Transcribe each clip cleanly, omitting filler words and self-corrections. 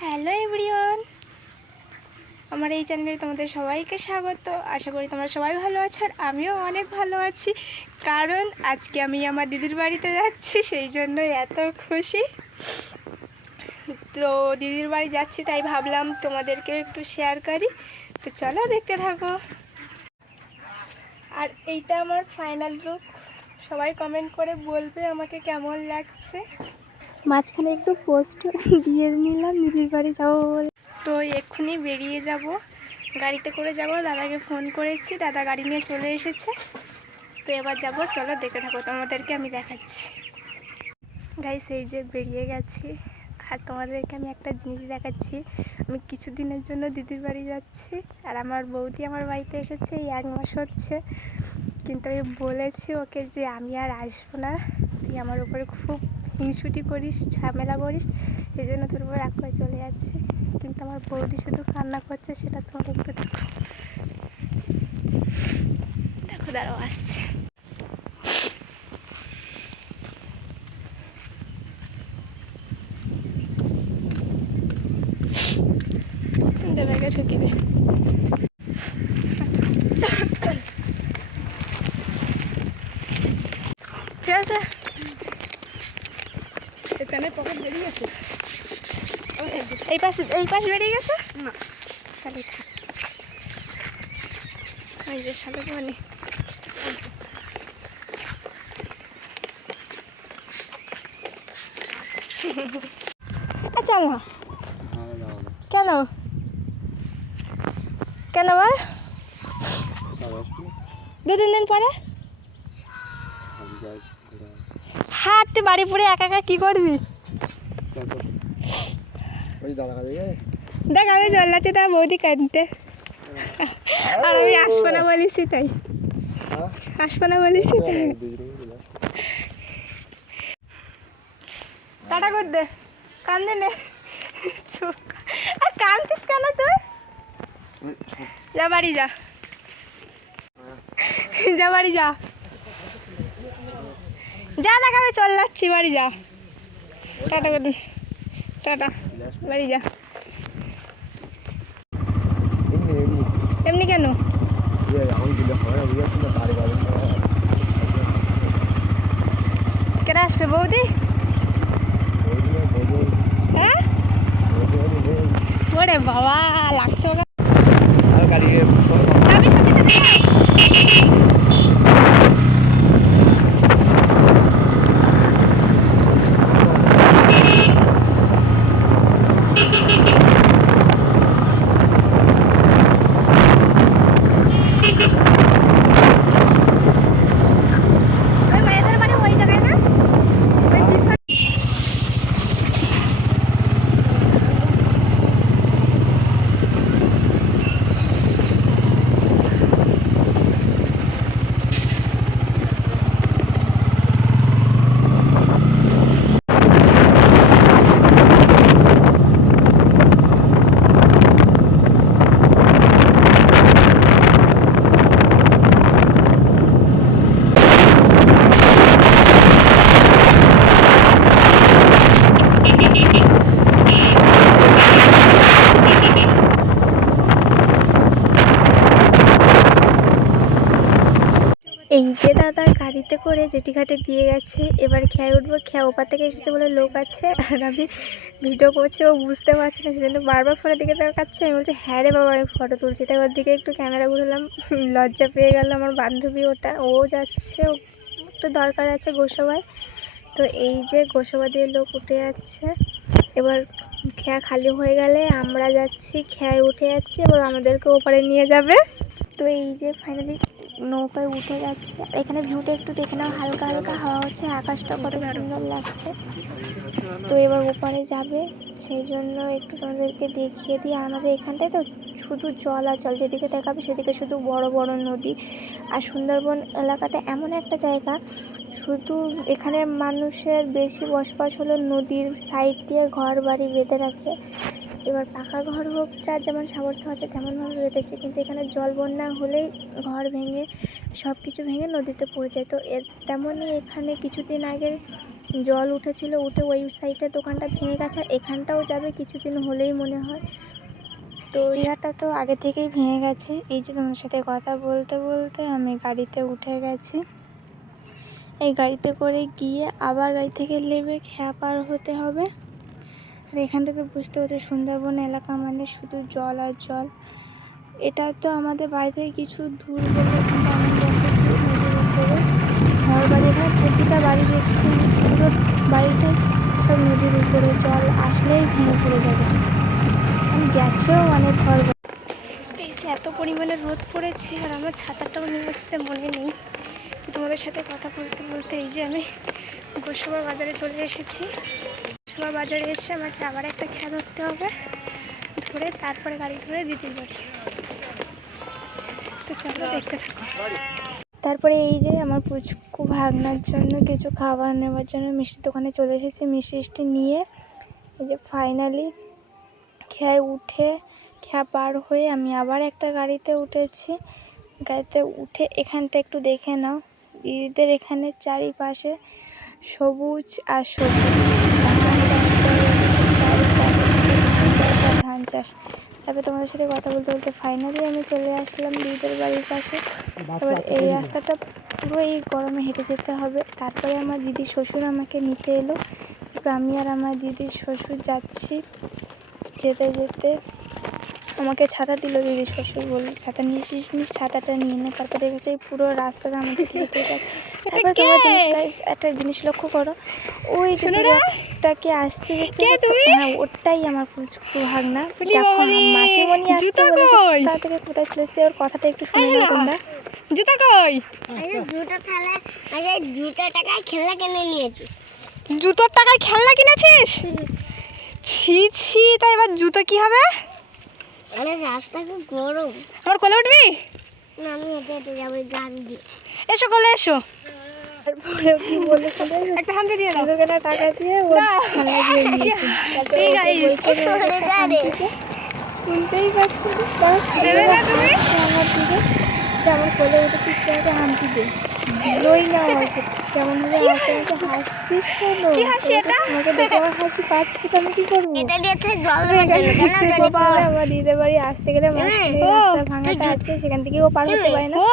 Hello everyone, আমার এই চ্যানেলে তোমাদের সবাইকে স্বাগত। আশা করি তোমরা সবাই ভালো আছো আর আমিও অনেক ভালো আছি, কারণ আজকে আমি আমার দিদির বাড়িতে যাচ্ছি, সেই জন্যই এত খুশি। তো দিদির বাড়ি যাচ্ছি তাই ভাবলাম তোমাদেরকে একটু শেয়ার করি। তো চলো দেখতে থাকো। আর এইটা আমার ফাইনাল লুক, সবাই কমেন্ট করে বলবে আমাকে কেমন লাগছে। মাঝখানে একটু পোস্ট দিয়ে নিলাম দিদির বাড়ি যাবো বলে। তো এক্ষুনি বেরিয়ে যাব, গাড়িতে করে যাব। দাদাকে ফোন করেছি, দাদা গাড়ি নিয়ে চলে এসেছে। তো এবার যাব, চলো দেখতে থাকো, তোমাদেরকে আমি দেখাচ্ছি। গাইস, এই যে বেরিয়ে গেছি, আর তোমাদেরকে আমি একটা জিনিস দেখাচ্ছি। আমি কিছুদিনের জন্য দিদির বাড়ি যাচ্ছি, আর আমার বৌদি আমার বাড়িতে এসেছে, এই 1 মাস হচ্ছে। কিন্তু আমি বলেছি ওকে যে আমি আর আসবো না, তুই আমার উপরে খুব হিংসুটি করিস, ঝামেলা করিস, এই জন্য তোর উপর রাগ করে চলে যাচ্ছে। কিন্তু আমার বৌদি শুধু কান্না করছে, সেটা তোমরা একটু দেখো। দেখো, দাঁড়াও, আসছে। ব্যাগে ঠুকি দে। ঠিক আছে, এখানে পকেট বেরিয়ে গেছে, এই পাশ বেরিয়ে গেছে না, তাহলে থাক। এই যে সাদা মানে চল না। কেন কেন বল? 2-3 দিন পরে হাঁটতে বাড়ি পড়ে একা একা কি করবি? দেখ, আমি চল যাচ্ছি, তার বৌদি কাঁদতে। আর আমি আসবো না বলিস তাই, আসবো না বলিস তাই। টাটা কর দে, কান্দে নে। আর কান্দিস কেন তুই? যা বাড়ি যা, যা বাড়ি যা, যা, দেখ আমি চল যাচ্ছি, বাড়ি যা। টাটা কর দে, টাটা, বাড়ি যা। এমনি কেন? কেন আসবে বৌদি? হ্যাঁ, ওরে বাবা, লাগছে ওকে। আমি এই যে দাদা গাড়িতে করে জেটিঘাটে দিয়ে গেছে, এবার খেয়ে উঠবো। খেয়ে ওপার থেকে এসেছে বলে লোক আছে, আর আমি ভিডিও করছি, ও বুঝতে পারছে না, সেজন্য বারবার ফোনের দিকে তাকাচ্ছে। আমি বলছি হ্যাঁ রে বাবা, আমি ফটো তুলছি। তাই ওর দিকে একটু ক্যামেরা ঘুরলাম, লজ্জা পেয়ে গেল আমার বান্ধবী, ওটা ও যাচ্ছে, একটু দরকার আছে গোসবায়। তো এই যে গোসবা দিয়ে লোক উঠে যাচ্ছে। এবার খেয়া খালি হয়ে গেলে আমরা যাচ্ছি, খেয়ায় উঠে যাচ্ছি, এবার আমাদেরকে ওপারে নিয়ে যাবে। তো এই যে ফাইনালি নৌকায় উঠে গেছে। এখানে ভিউটা একটু দেখে নাও, হালকা হালকা হাওয়া হচ্ছে, আকাশটা কত সুন্দর লাগছে। তো এবার ওপারে যাবে, সেই জন্য একটু তোমাদেরকে দেখিয়ে দিই। আমাদের এখানটায় তো শুধু জল আর জল, যেদিকে দেখাবে সেদিকে শুধু বড় বড় নদী। আর সুন্দরবন এলাকাটা এমন একটা জায়গা, শুধু এখানে মানুষের বেশি বসবাস হলো নদীর সাইড দিয়ে ঘর বাড়ি বেঁধে রাখে। এবার পাকা ঘর হোক, যার যেমন সামর্থ্য আছে তেমনভাবে বেঁধেছে, কিন্তু এখানে জল বন্যা হলেই ঘর ভেঙে সব কিছু ভেঙে নদীতে পড়ে যায়। তো তেমনই এখানে কিছুদিন আগে জল উঠেছিল, উঠে ওই সাইডের দোকানটা ভেঙে গেছে, আর এখানটাও যাবে কিছুদিন হলেই মনে হয়। তো জায়গাটা তো আগে থেকেই ভেঙে গেছে। এই যে তোমার সাথে কথা বলতে বলতে আমি গাড়িতে উঠে গেছি। এই গাড়িতে করে গিয়ে আবার গাড়ি থেকে নেমে খেয়া পার হতে হবে। আর এখান থেকে বুঝতে হচ্ছে সুন্দরবন এলাকা মানে শুধু জল আর জল। এটা তো আমাদের বাড়ি থেকে কিছু দূর হলো, কিন্তু আমার বসতি নদীর উপরে ঘর বাড়ি। এখানে প্রতিটা বাড়ি দেখছি, পুরো বাড়িটাই সব নদীর উপরে, জল আসলেই ভেঙে পড়ে যাবে। আমি গেছেও অনেক ঘর বাড়ি। এই যে এত পরিমাণে রোদ পড়েছে, আর আমার ছাতাটাও নিয়ে আসতে মনে নেই। তোমাদের সাথে কথা বলতে বলতে এই যে আমি গোসবা বাজারে চলে এসেছি। গোসবা বাজারে এসে আমাকে আবার একটা খেয়া ধরতে হবে, ধরে তারপরে গাড়ি ধরে দিদির বাড়ি। তো চলো দেখতে থাকো। তারপরে এই যে আমার পুচকু ভাগনার জন্য কিছু খাবার নেওয়ার জন্য মিষ্টির দোকানে চলে এসেছি। মিষ্টি নিয়ে এই যে ফাইনালি খেয়ায় উঠে খেয়া পার হয়ে আমি আবার একটা গাড়িতে উঠেছি। গাড়িতে উঠে এখানটা একটু দেখে নাও, দিদিদের এখানে চারিপাশে সবুজ আর সবুজ, ধান চাষ করে চারিপাশে ধান চাষ আর ধান চাষ। তারপরে তোমাদের সাথে কথা বলতে বলতে ফাইনালি আমি চলে আসলাম দিদিদের বাড়ির পাশে। তারপর এই রাস্তাটা পুরো এই গরমে হেঁটে যেতে হবে। তারপরে আমার দিদি শ্বশুর আমাকে নিতে এলো। তারপর আমি আর আমার দিদির শ্বশুর যাচ্ছি। যেতে যেতে আমাকে ছাতা দিল দিদি শ্বশুর, বলল ছাতা নিয়েছিস নি, ছাতাটা নিয়ে নে। তারপর দেখেছি পুরো রাস্তাটা আমাদের হেঁটে যাচ্ছে। তারপরে তোমার একটা জিনিস লক্ষ্য করো, ওই যে দূরটাকে আসছে দেখতে পাচ্ছ, হ্যাঁ ওটাই আমার পুচকু ভাগনা। দেখো মাসিমণি আসছে বলেছে কোথা থেকে কোথায় চলেছে, ওর কথাটা একটু শুনে নাও তোমরা। জুতা কই? জুতো টাকায় খেলনা কিনে নিয়েছি। জুতোর টাকায় খেলনা কিনেছিস? ছি ছি, তাই এবার জুতো কি হবে? আরে রাস্তা খুব গরম। আমার কোলে উঠবি? না, আমি হেঁটে হেঁটে যাবো গাড়ি দিয়ে। এসো কোলে এসো। তারপরে কি বলেছে একটা হামতে দিয়ে দাও। দুজনের টাকা দিয়ে ও খেলা দিয়ে নিয়েছে। তারপরে এই ওকে গাইস, বলছে যে সরে যা রে। শুনতেই পাচ্ছি না, তাও দেবে না তুমি? আমার দিকে যে আমার কোলে উঠেছিস, তোমাকে হামটি দে, দিলই না আমাকে। কেমন হলে হাসতে হাসতে হাসছিস কেন? কি হাসি এটা? তোমাকে দেখে আমার হাসি পাচ্ছি, তো আমি কি করবো? এটা দিয়েছে জল দেওয়ার জন্য, কেন জানি বাবা, আমার দিদিদের বাড়ি আসতে গেলে মাঝখানে ও, রাস্তা ভাঙাটা আছে, সেখান থেকে ও পার হতে পারে না। ও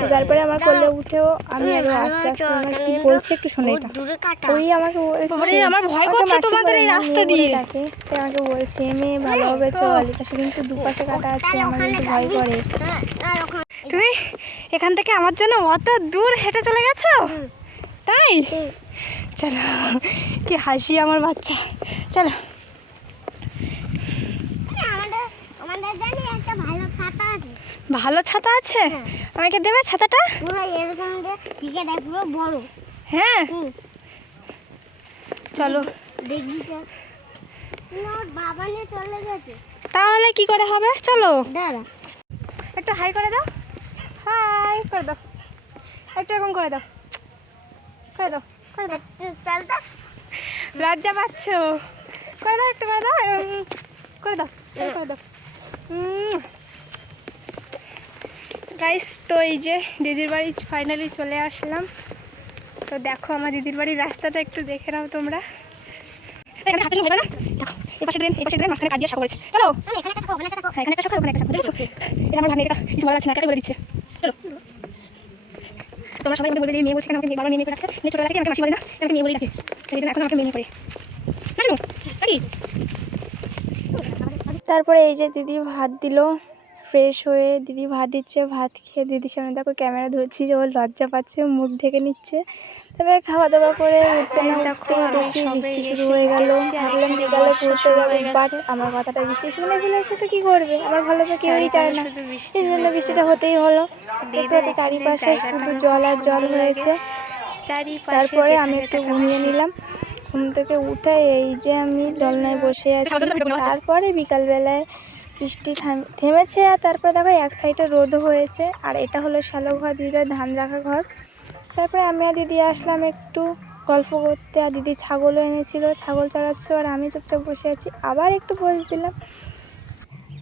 তো তারপরে আমার কোলে উঠেও আমি আরো আস্তে আস্তে, আমার কি বলছে একটু শোনো এটা। দূরে কাটা। ওই আমাকে বলছে, বাবারে, আমার ভয় আমাকে করছে মাসি তোমাদের বলে এই না, রাস্তা মেয়ে বলে দিয়ে। ডাকে। তাই আমাকে বলছে মেয়ে ভালোভাবে চল, এপাশে কিন্তু দুপাশে কাটা আছে, আমার কিন্তু ভয় করে। তুমি এখান থেকে আমার জন্য অত দূর হেঁটে চলে গেছো? তাই চলো, কি হাসি আমার বাচ্চা। চলো। আমাদের জানি একটা ভালো ছাতা আছে। ভালো ছাতা আছে? আমাকে দেবে ছাতাটা? পুরো এরকম ঠিক আছে, পুরো বড়। হ্যাঁ চলো। দেখবি তো, ওর বাবা নিয়ে চলে গেছে। তাহলে কি করে হবে? চলো। দাঁড়া, একটা হাই করে দাও, হাই করে দাও, একটু এরকম করে দাও, করে দাও, করে দাও। চল তো। লজ্জা পাচ্ছ? করে দাও, একটু করে দাও, এরকম করে দাও, এরকম করে দাও। গাইস, তো এই যে দিদির বাড়ি ফাইনালি চলে আসলাম। তো দেখো আমার দিদির বাড়ির রাস্তাটা একটু দেখে নাও তোমরা। এখানে হাঁটতে হবে না, দেখো এপাশে ড্রেন, এপাশে ড্রেন, মাঝখানে কাট দিয়ে শাখা করেছে। চলো। এখানে একটা থাকো, ওখানে একটা থাকো। হ্যাঁ, এখানে একটা শাখা, ওখানে একটা শাখা, দেখছো? এটা আমার ভাগ্নে, এটা কিছু বলা যাচ্ছে না, এটাই বলে দিচ্ছে। চলো। তোমরা সবাই আমাকে বলে যে মেয়ে বলছে, কেন আমাকে বাবা মেয়ে করে রাখছে, মেয়ে ছোটবেলা থেকে আমাকে মাসি বলে না, আমাকে মেয়ে বলে রাখে, সেই জন্য এখন আমাকে মেয়ে করে নাকি। তারপরে এই যে দিদি ভাত দিল, ফ্রেশ হয়ে দিদি ভাত দিচ্ছে, ভাত খেয়ে দিদির সামনে দেখো ক্যামেরা ধরছি, যে ওর লজ্জা পাচ্ছে, মুখ ঢেকে নিচ্ছে। তারপরে খাওয়া দাওয়া করে উঠতে না উঠতেই দেখি বৃষ্টি শুরু হয়ে গেল। ভাবলাম বিকালে ঘুরতে যাবো, বাট আমার কথাটা বৃষ্টি শুনে ফেলেছে, তো কি করবে, আমার ভালো তো কেউই চায় না, এই জন্য বৃষ্টিটা হতেই হলো। দেখতে হচ্ছে চারিপাশে শুধু জল আর জল হয়েছে। তারপরে আমি একটু ঘুমিয়ে নিলাম। ঘুম থেকে উঠে এই যে আমি দোলনায় বসে আছি। তারপরে বিকালবেলায় বৃষ্টি থেমেছে, আর তারপরে দেখো এক সাইডে রোদ হয়েছে, আর এটা হলো শ্যালো ঘর, দিদিদের ধান রাখা ঘর। তারপরে আমি আর দিদি আসলাম একটু গল্প করতে, আর দিদি ছাগলও এনেছিল, ছাগল চড়াচ্ছ, আর আমি চুপচাপ বসে আছি। আবার একটু পোজ দিলাম,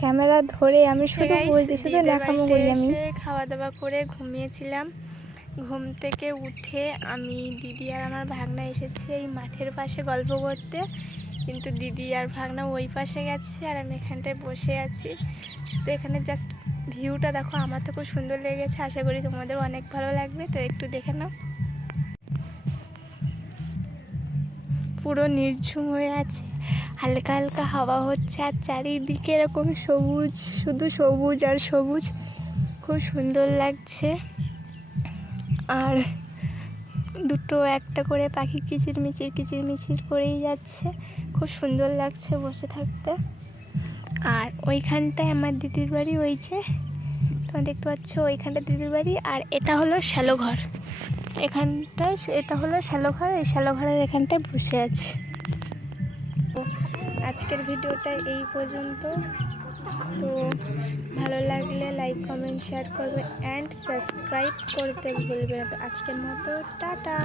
ক্যামেরা ধরে আমি শুধু পোজ দিই, শুধু দেখামো করি। আমি খাওয়া দাওয়া করে ঘুমিয়েছিলাম, ঘুম থেকে উঠে আমি, দিদি আর আমার ভাগনা এসেছি এই মাঠের পাশে গল্প করতে, কিন্তু দিদি আর ভাগনা ওই পাশে গেছে আর আমি এখানটায় বসে আছি। শুধু এখানে জাস্ট ভিউটা দেখো, আমার তো খুব সুন্দর লেগেছে, আশা করি তোমাদের অনেক ভালো লাগবে। তো একটু দেখে নাও। পুরো নির্ঝুম হয়ে আছে, হালকা হালকা হাওয়া হচ্ছে আর চারিদিকে এরকম সবুজ, শুধু সবুজ আর সবুজ, খুব সুন্দর লাগছে। আর দুটো একটা করে পাখি কিচিরমিচির করেই যাচ্ছে, খুব সুন্দর লাগছে বসে থাকতে। আর ওইখানটায় আমার দিদির বাড়ি, ওই যে তোমরা দেখতে পাচ্ছ ওইখানটা দিদির বাড়ি। আর এটা হলো শ্যালো ঘর, এখানটায় এটা হলো শ্যালো ঘর, এই শ্যালো ঘরের এখানটায় বসে আছে। আজকের ভিডিওটা এই পর্যন্ত। তো ভালো লাগলে লাইক কমেন্ট শেয়ার করবে অ্যান্ড সাবস্ক্রাইব করতে ভুলবে না। তো আজকের মতো টাটা।